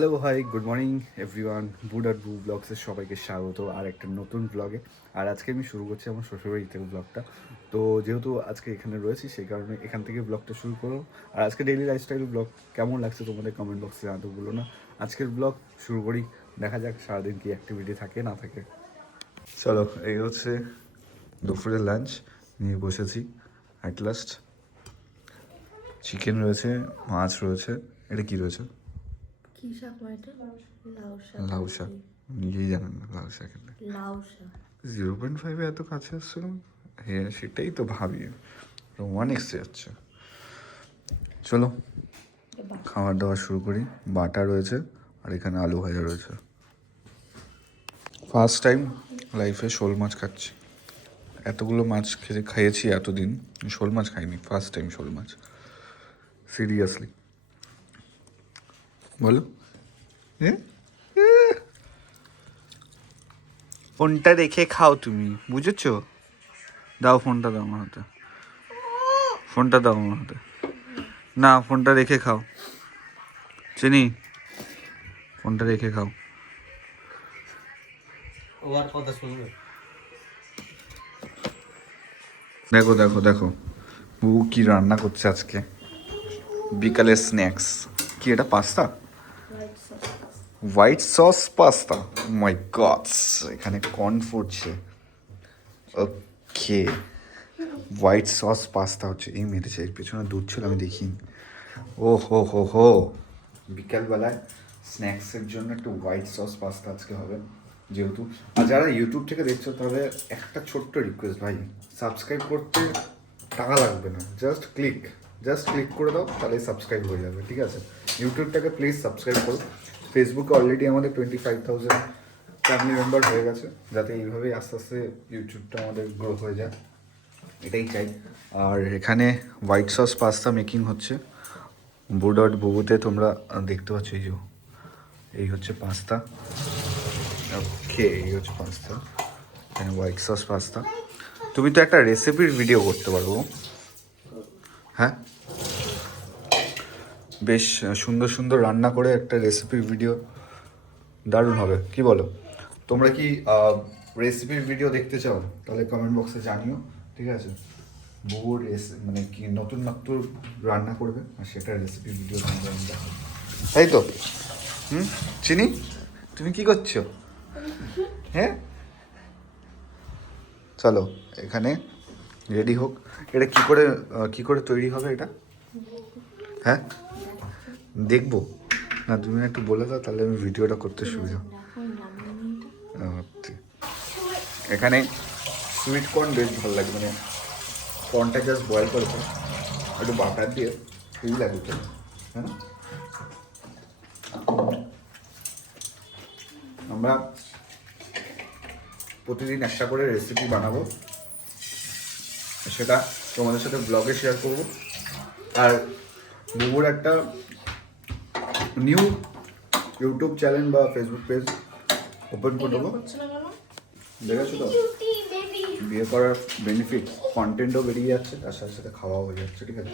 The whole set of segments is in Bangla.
Hello hi good morning everyone Budu আর বু ব্লগসের সবাইকে স্বাগত, আর একটা নতুন ব্লগে আর আজকে আমি শুরু করছি আমার শ্বশুরবাড়ি থেকে ব্লগটা তো যেহেতু আজকে এখানে রয়েছি, সেই কারণে এখান থেকে ব্লগটা শুরু করো। আর আজকে ডেইলি লাইফস্টাইল ব্লগ কেমন লাগছে তোমাদের কমেন্ট বক্সে জানাতে বলো না। আজকের ব্লগ শুরু করি, দেখা যাক সারাদিন কি অ্যাক্টিভিটি থাকে, না থাকে। চলো, এই হচ্ছে দুপুরের লাঞ্চ নিয়ে বসেছি অ্যাট লাস্ট চিকেন রয়েছে, মাছ রয়েছে, এটা কি রয়েছে? কি শাক মা লাউ শাক। লাউ শাক। নিজেই জানেন না লাউ শাক লাউ শাক। জিরো পয়েন্ট ফাইভে এত কাছে আসছিল? হ্যাঁ সেটাই তো ভাবি। ওয়ান এক্সে যাচ্ছে। চলো খাবার দাবার শুরু করি। বাটা রয়েছে আর এখানে আলু ভাজা রয়েছে। ফার্স্ট টাইম লাইফে শোল মাছ খাচ্ছি। এতগুলো মাছ খেয়ে খাইয়েছি এতদিন। শোল মাছ খাইনি ফার্স্ট টাইম শোল মাছ। সিরিয়াসলি। বলো। হ্যাঁ? ফোনটা রেখে খাও তুমি বুঝেছ? দাও ফোনটা দাও আমার হাতে। ফোনটা দাও আমার হাতে। না ফোনটা রেখে খাও। চিনি? ফোনটা রেখে খাও। দেখো দেখো দেখো। বউ কি রান্না করছে আজকে? বিকালের স্ন্যাক্স কি এটা pasta? White sauce pasta my gods এখানে কর্ন ফুটছে। ওকে হোয়াইট সস পাস্তা হচ্ছে এই মেরেছে এর পেছনে দুধ ছিল, আমি দেখিনি ও হো হো হো বিকালবেলায় স্ন্যাক্সের জন্য একটু হোয়াইট সস পাস্তা আজকে হবে, যেহেতু। আর যারা ইউটিউব থেকে দেখছ, তাহলে একটা ছোট্ট রিকোয়েস্ট ভাই সাবস্ক্রাইব করতে টাকা লাগবে না। জাস্ট ক্লিক জাস্ট ক্লিক করে দাও তাহলে সাবস্ক্রাইব হয়ে যাবে, ঠিক আছে? ইউটিউবটাকে প্লিজ সাবস্ক্রাইব করো। ফেসবুকে অলরেডি আমাদের twenty five thousand family member হয়ে গেছে। যাতে এইভাবেই আস্তে আস্তে ইউটিউবটা আমাদের গ্রো হয়ে যায়। এটাই চাই। আর এখানে হোয়াইট সস পাস্তা মেকিং হচ্ছে। বুডট বুবুতে তোমরা দেখতে পাচ্ছ এই যে, এই হচ্ছে পাস্তা ওকে এই হচ্ছে পাস্তা এখানে হোয়াইট সস পাস্তা তুমি তো একটা রেসিপির ভিডিও করতে পারব হ্যাঁ? বেশ সুন্দর সুন্দর রান্না করে একটা রেসিপির ভিডিও দারুণ হবে। কি বলো? তোমরা কি রেসিপির ভিডিও দেখতে চাও? তাহলে কমেন্ট বক্সে জানিও, ঠিক আছে? বহু রেসি মানে কি নতুন নতুন রান্না করবে, আর সেটা রেসিপি ভিডিও তাই তো। হুম? চিনি? তুমি কি করছ? হ্যাঁ চলো, এখানে রেডি হোক। এটা কি করে কি করে তৈরি হবে এটা? হ্যাঁ? দেখব। না, তুমি একটু বলে দাও, তাহলে আমি ভিডিওটা করতে সুবিধা এখন সুইট কর্ন বেশ ভালো লাগে মানে কর্নটা জাস্ট বয়েল করে তো একটু বাটার দিয়ে হেভি লাগে তো হ্যাঁ আমরা প্রতিদিন একটা করে রেসিপি বানাবো। সেটা তোমাদের সাথে ব্লগে শেয়ার করব। আর বুবুর একটা নিউ ইউটিউব চ্যানেল বা ফেসবুক পেজ ওপেন করে দেবো। দেখেছ তো? বিয়ে করার বেনিফিট কন্টেন্টও বেরিয়ে যাচ্ছে তার সাথে সাথে খাওয়াও হয়ে যাচ্ছে ঠিক আছে?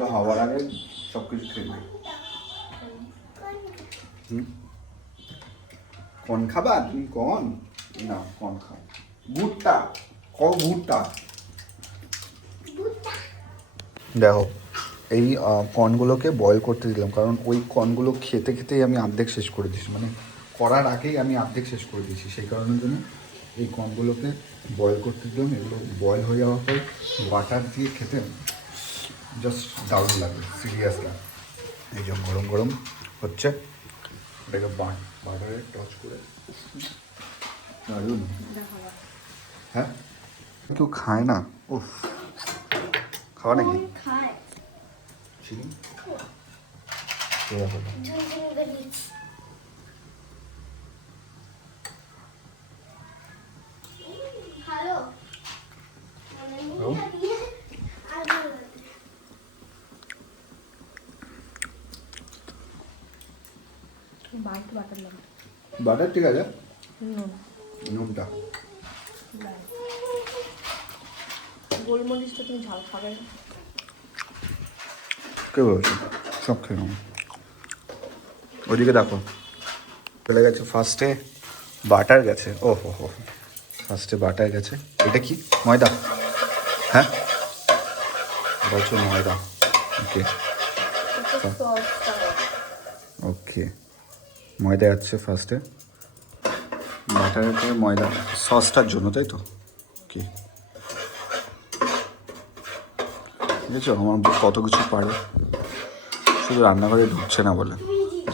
তো হওয়ার আগে সব কিছু খেয়ে নিই হুম? কন খাবা? তুমি কন? না কন খাও। ভুট্টা ক ভুট্টা। দেখো এই কর্নগুলোকে বয়েল করতে দিলাম। কারণ ওই কর্নগুলো খেতে খেতেই আমি অর্ধেক শেষ করে দিয়েছি। মানে করার আগেই আমি অর্ধেক শেষ করে দিয়েছি। সেই কারণের জন্য এই কর্নগুলোকে বয়েল করতে দিলাম। এগুলো বয়েল হয়ে যাওয়ার পর বাটার দিয়ে খেতে জাস্ট দারুণ লাগে সিরিয়াস লাগে। এই যে গরম গরম হচ্ছে। ওটাকে বাটারে টচ করে। দারুণ। হ্যাঁ? কেউ খায় না? উফ। খাওয়া নাকি? চিনি এরকম। ভালো ও, বাটার ঠিক আছে? নুন। নুনটা। গোলমরিচটা তুমি ঝাল খাবে। না কে বলছে সব খেয়ে নেব ওদিকে দেখো। চলে গেছে ফার্স্টে বাটার গেছে। ও হো হো ফার্স্টে বাটার গেছে। এটা কি? ময়দা। হ্যাঁ? হচ্ছে ময়দা। ওকে ওকে ময়দা যাচ্ছে ফার্স্টে বাটারের পরে ময়দা। সসটার জন্য, তাই তো? কি দেখেছ আমার বউ কত কিছু পারে। শুধু রান্নাঘরে ঢুকছে না বলে।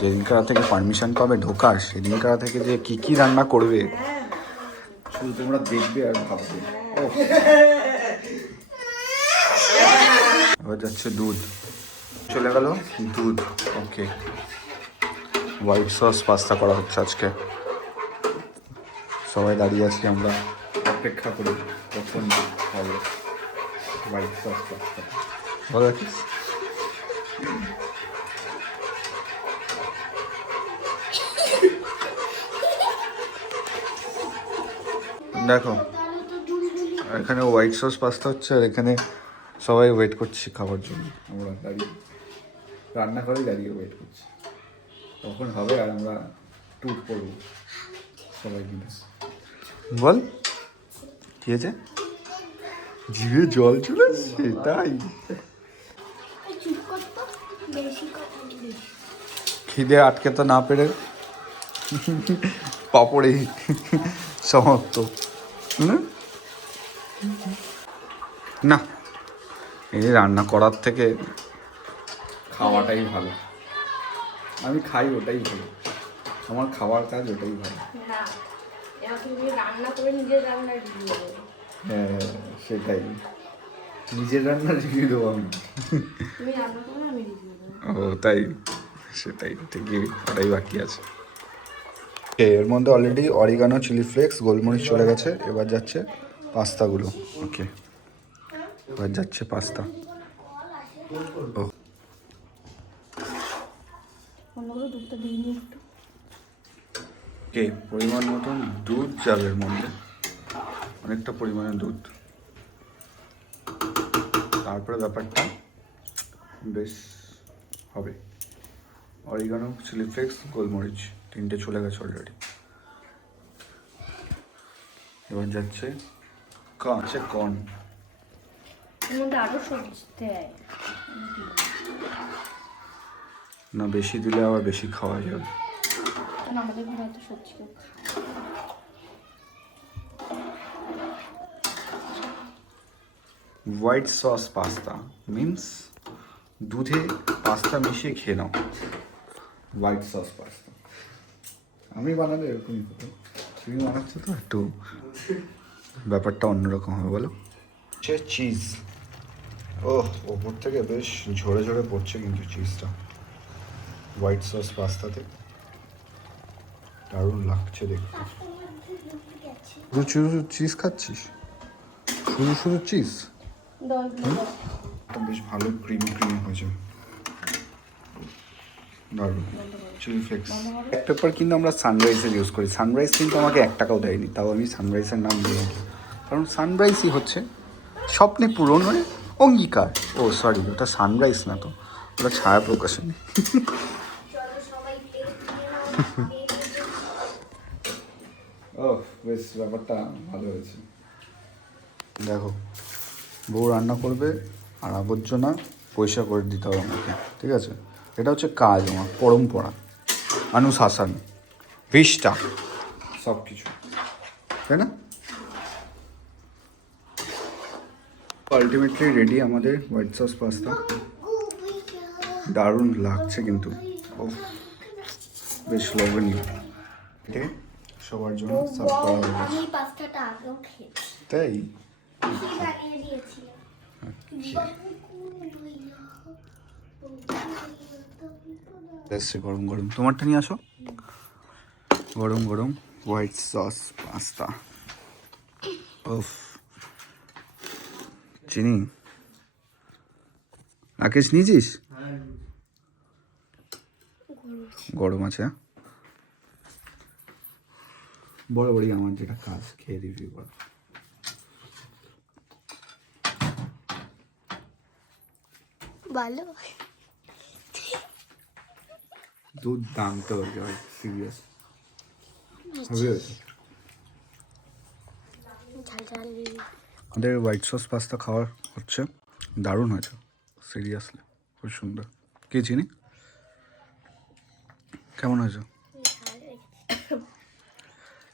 যেদিনকার থেকে পারমিশন পাবে ঢোকার, সেদিনকার থেকে যে কি কি রান্না করবে, শুধু তোমরা দেখবে আর ভাববে। এবার যাচ্ছে দুধ। চলে গেল? দুধ, ওকে। হোয়াইট সস পাস্তা করা হচ্ছে আজকে। সবাই দাঁড়িয়ে আছি আমরা। অপেক্ষা করি কখন হবে। হোয়াইট সস পাস্তা ভালো আছিস দেখো এখানে হোয়াইট সস পাস্তা হচ্ছে আর এখানে সবাই ওয়েট করছি খাবার জন্য। আমরা দাঁড়িয়ে রান্নাঘরে দাঁড়িয়ে ওয়েট করছি। তখন হবে আর আমরা ট্যুর করব। সবাই মিলে। বল কি আছে জিভে জল চলে আসছে, তাই। খিদে আটকে তো না পেরে পাপড়েই সমাপ্ত? না, এই রান্না করার থেকে খাওয়াটাই ভালো। আমি খাই ওটাই ভালো। আমার খাওয়ার কাজ ওটাই ভালো। না রান্না করে রান্না হ্যাঁ সেটাই। নিজের রান্না রিভিউ দেবো আমি। ও তাই? সেটাই ঠিকই ওটাই বাকি আছে। এর মধ্যে অলরেডি অরিগানো চিলি ফ্লেক্স গোলমরিচ চলে গেছে এবার যাচ্ছে পাস্তাগুলো। ওকে এবার যাচ্ছে পাস্তা। ও। পরিমাণ মতন দুধ যাবে এর মধ্যে? অনেকটা পরিমাণে দুধ। তারপরে ব্যাপারটা বেশ হবে। অরিগানো চিলি ফ্লেক্স গোলমরিচ তিনটে চলে গেছে অলরেডি এবার যাচ্ছে কাঁচে কর্ন সবজি দেয় না বেশি দিলে আবার বেশি খাওয়া যাবে। আমাদের ঘরে সবজি কেউ খায় না। হোয়াইট সস পাস্তা মিন্স দুধে পাস্তা মিশিয়ে খেয়ে নাও। White sauce pasta. আমি বানালে এরকমই হতো। তুমি বানাচ্ছ তো একটু ব্যাপারটা অন্যরকম হবে বলো। সে চিজ ও ওপর থেকে বেশ ঝরে ঝরে পড়ছে কিন্তু চিজটা হোয়াইট সস পাস্তাতে। দারুণ লাগছে দেখতে। শুধু শুধু চিজ খাচ্ছিস? শুধু শুধু চিজ বেশ ভালো ক্রিমি ক্রিমি হয়েছে। দারুণ। চিলি ফ্লেক্স এক পেপার কিন্তু আমরা সানরাইজের ইউজ করি। সানরাইজ কিন্তু আমাকে এক টাকাও দেয়নি তাও আমি সানরাইজের নাম দিই কারণ সানরাইজই হচ্ছে স্বপ্নে পূরণ হয়ে অঙ্গীকার। ও সরি ওটা সানরাইজ না তো ওটা ছায়া প্রকাশনী। ও বেশ ব্যাপারটা ভালো হয়েছে। দেখো বউ রান্না করবে আর আবর্জনা পয়সা করে দিতে হবে আমাকে ঠিক আছে? এটা হচ্ছে কাজ আমার পরম্পরা। অনুশাসন ভিষ্টা সব কিছু তাই না? আলটিমেটলি রেডি আমাদের হোয়াইট সস পাস্তা দারুণ লাগছে কিন্তু। ও বেশ আছে? সবার জন্য সার্ভ করা হয়ে খেয়েছি। তাই? এসছে গরম গরম। তোমারটা নিয়ে আসো। গরম গরম। হোয়াইট সস পাস্তা ওফ চিনি? রাকেশ, নিয়েছিস? গরম আছে হ্যাঁ? বড় বড়ি আমার যেটা কাজ, খেয়ে রিভিউ করা। ভালো। দুর্দান্ত সিরিয়াস আমাদের হোয়াইট সস পাস্তা খাওয়ার হচ্ছে। দারুণ হয়েছে সিরিয়াসলি খুব সুন্দর। কে চিনি? কেমন হয়েছে?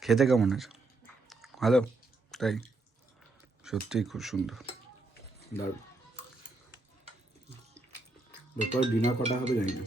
খেতে কেমন হয়েছে? ভালো তাই? সত্যিই খুব সুন্দর। দারুণ। দুপুর বিনা কটা হবে জানি না।